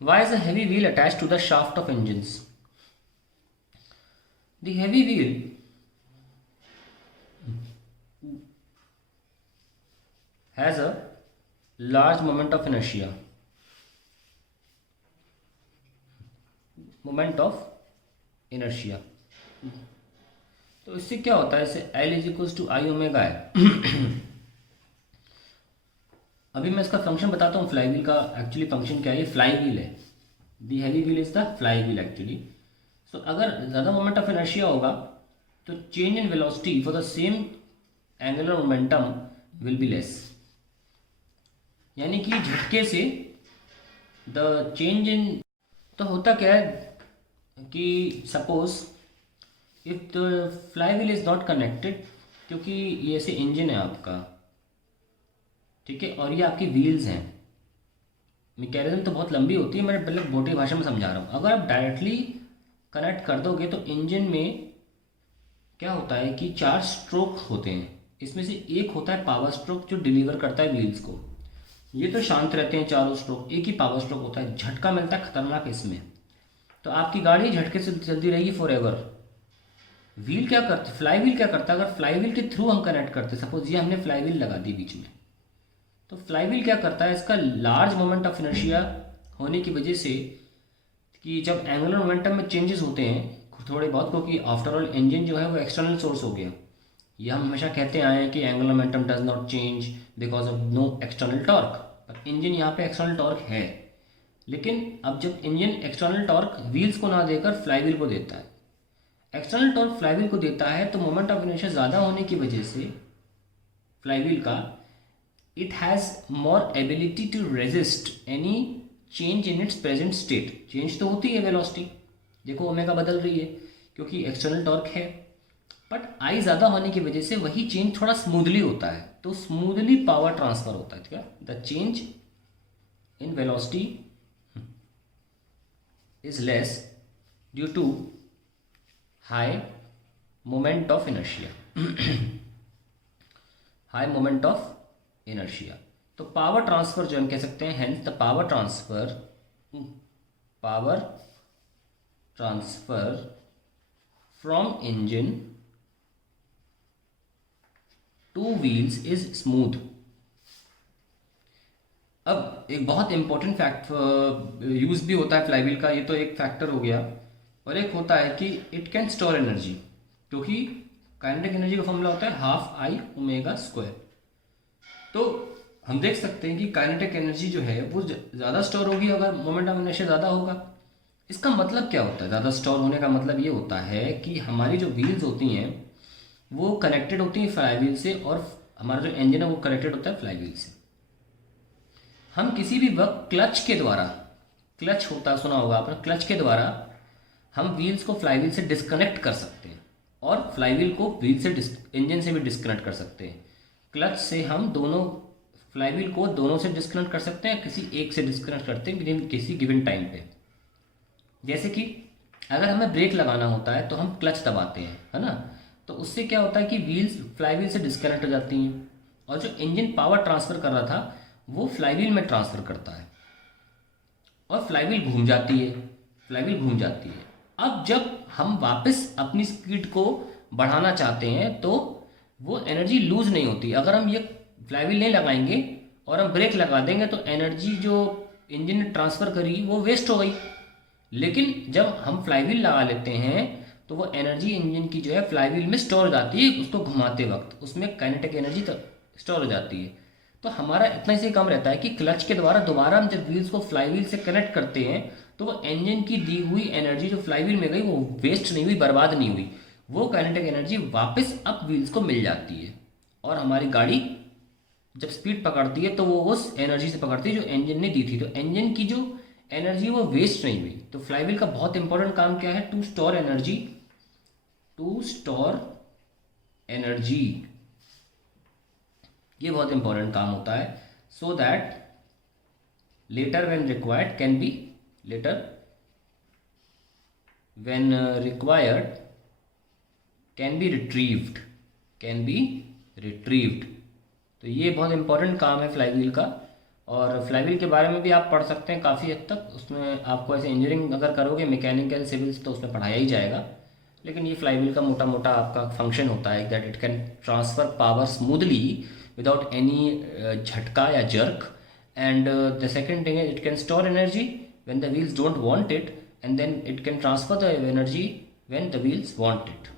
Why is a heavy wheel attached to the shaft of engines? The heavy wheel has a large moment of inertia. Moment of inertia. तो इससे क्या होता है, इससे L is equals to I omega है। अभी मैं इसका फंक्शन बताता हूँ फ्लाई व्हील का। एक्चुअली फंक्शन क्या है, ये फ्लाई व्हील है। The heavy wheel is the flywheel actually. So अगर ज़्यादा मोमेंट ऑफ इनर्शिया होगा तो change in velocity for the same angular momentum will be less. यानी कि झटके से द चेंज इन, तो होता क्या है कि suppose if the fly wheel is not connected, क्योंकि ये ऐसे इंजन है आपका, ठीक है, और ये आपकी व्हील्स हैं। मैकेनिज्म तो बहुत लंबी होती है, मैं पहले मोटी भाषा में समझा रहा हूँ। अगर आप डायरेक्टली कनेक्ट कर दोगे तो इंजन में क्या होता है कि 4 स्ट्रोक होते हैं। इसमें से एक होता है पावर स्ट्रोक जो डिलीवर करता है व्हील्स को। ये तो शांत रहते हैं चारों स्ट्रोक, एक ही पावर स्ट्रोक होता है। झटका मिलता है खतरनाक इसमें, तो आपकी गाड़ी झटके से चलती रहेगी फॉर एवर। व्हील क्या करते, फ्लाई व्हील क्या करता है, अगर फ्लाई व्हील के थ्रू हम कनेक्ट करते, सपोज ये हमने फ्लाई व्हील लगा दी बीच में, तो फ्लाई व्हील क्या करता है, इसका लार्ज मोमेंट ऑफ इनर्शिया होने की वजह से, कि जब एंगुलर मोमेंटम में चेंजेस होते हैं थोड़े बहुत, क्योंकि आफ्टर ऑल इंजन जो है वो एक्सटर्नल सोर्स हो गया। ये हम हमेशा कहते आए हैं कि angular momentum does not change because of no external torque, पर इंजन यहाँ पे एक्सटर्नल टॉर्क है। लेकिन अब जब इंजन एक्सटर्नल टॉर्क व्हील्स को ना देकर फ्लाई व्हील को देता है, एक्सटर्नल टॉर्क फ्लाई व्हील को देता है, तो मोमेंट ऑफ इनर्शिया ज़्यादा होने की वजह से फ्लाई व्हील का, it has more ability to resist any change in its present state। Change तो होती है वेलोसिटी, देखो ओमेगा बदल रही है क्योंकि एक्सटर्नल टॉर्क है, बट आई ज़्यादा होने की वजह से वही चेंज थोड़ा स्मूथली होता है, तो स्मूथली पावर ट्रांसफर होता है। ठीक है, the change in velocity is less due to high moment of inertia. High moment of inertia, तो पावर ट्रांसफर जो हम कह सकते हैं, hence the power transfer from engine to wheels is smooth. अब एक बहुत इंपॉर्टेंट फैक्ट यूज भी होता है फ्लाई व्हील का, ये तो एक फैक्टर हो गया, और एक होता है कि इट कैन स्टोर एनर्जी, क्योंकि काइनेटिक एनर्जी का फॉर्मूला होता है हाफ आई ओमेगा स्क्वायर। तो हम देख सकते हैं कि काइनेटिक एनर्जी जो है वो ज़्यादा स्टोर होगी अगर मोमेंट ऑफ इनर्शिया ज़्यादा होगा। इसका मतलब क्या होता है, ज़्यादा स्टोर होने का मतलब ये होता है कि हमारी जो व्हील्स होती हैं वो कनेक्टेड होती हैं फ्लाई व्हील से, और हमारा जो इंजन है वो कनेक्टेड होता है फ्लाई व्हील से। हम किसी भी वक्त क्लच के द्वारा, क्लच होता है सुना होगा आपने, क्लच के द्वारा हम व्हील्स को फ्लाई व्हील से डिस्कनेक्ट कर सकते हैं, और फ्लाई व्हील को व्हील से इंजन से भी डिस्कनेक्ट कर सकते हैं। क्लच से हम दोनों फ्लाई व्हील को दोनों से डिस्कनेक्ट कर सकते हैं, किसी एक से डिस्कनेक्ट करते हैं विदिन किसी गिवन टाइम पे। जैसे कि अगर हमें ब्रेक लगाना होता है तो हम क्लच दबाते हैं, है ना, तो उससे क्या होता है कि व्हील्स फ्लाई व्हील से डिस्कनेक्ट हो जाती हैं, और जो इंजन पावर ट्रांसफ़र कर रहा था वो फ्लाई व्हील में ट्रांसफ़र करता है, और फ्लाई व्हील घूम जाती है, फ्लाई व्हील घूम जाती है। अब जब हम वापस अपनी स्पीड को बढ़ाना चाहते हैं तो वो एनर्जी लूज़ नहीं होती। अगर हम ये फ्लाई व्हील नहीं लगाएंगे और हम ब्रेक लगा देंगे तो एनर्जी जो इंजन ने ट्रांसफ़र करी वो वेस्ट हो गई। लेकिन जब हम फ्लाई व्हील लगा लेते हैं तो वो एनर्जी इंजन की जो है फ्लाई व्हील में स्टोर हो जाती है, उसको घुमाते वक्त उसमें काइनेटिक एनर्जी स्टोर हो जाती है। तो हमारा इतना ही से कम रहता है कि क्लच के द्वारा दोबारा हम जब व्हील्स को फ्लाई व्हील से कनेक्ट करते हैं तो वो इंजन की दी हुई एनर्जी जो फ्लाई व्हील में गई वो वेस्ट नहीं हुई, बर्बाद नहीं हुई, वो काइनेटिक एनर्जी वापस अप व्हील्स को मिल जाती है, और हमारी गाड़ी जब स्पीड पकड़ती है तो वो उस एनर्जी से पकड़ती है जो इंजन ने दी थी, तो इंजन की जो एनर्जी वो वेस्ट नहीं हुई। तो फ्लाईव्हील का बहुत इंपॉर्टेंट काम क्या है, to store energy, to store energy, ये बहुत इंपॉर्टेंट काम होता है, so that later when required can be, later when required can be retrieved, can be retrieved. तो ये बहुत इंपॉर्टेंट काम है फ्लाईव्हील का, और फ्लाईव्हील के बारे में भी आप पढ़ सकते हैं काफ़ी हद तक, उसमें आपको ऐसे इंजीनियरिंग अगर करोगे मैकेनिकल सिविल्स तो उसमें पढ़ाया ही जाएगा। लेकिन ये फ्लाईव्हील का मोटा मोटा आपका फंक्शन होता है that it can transfer power smoothly without any झटका या jerk, and the second thing is it can store energy when the wheels don't want it, and then it can transfer the energy when the wheels want it.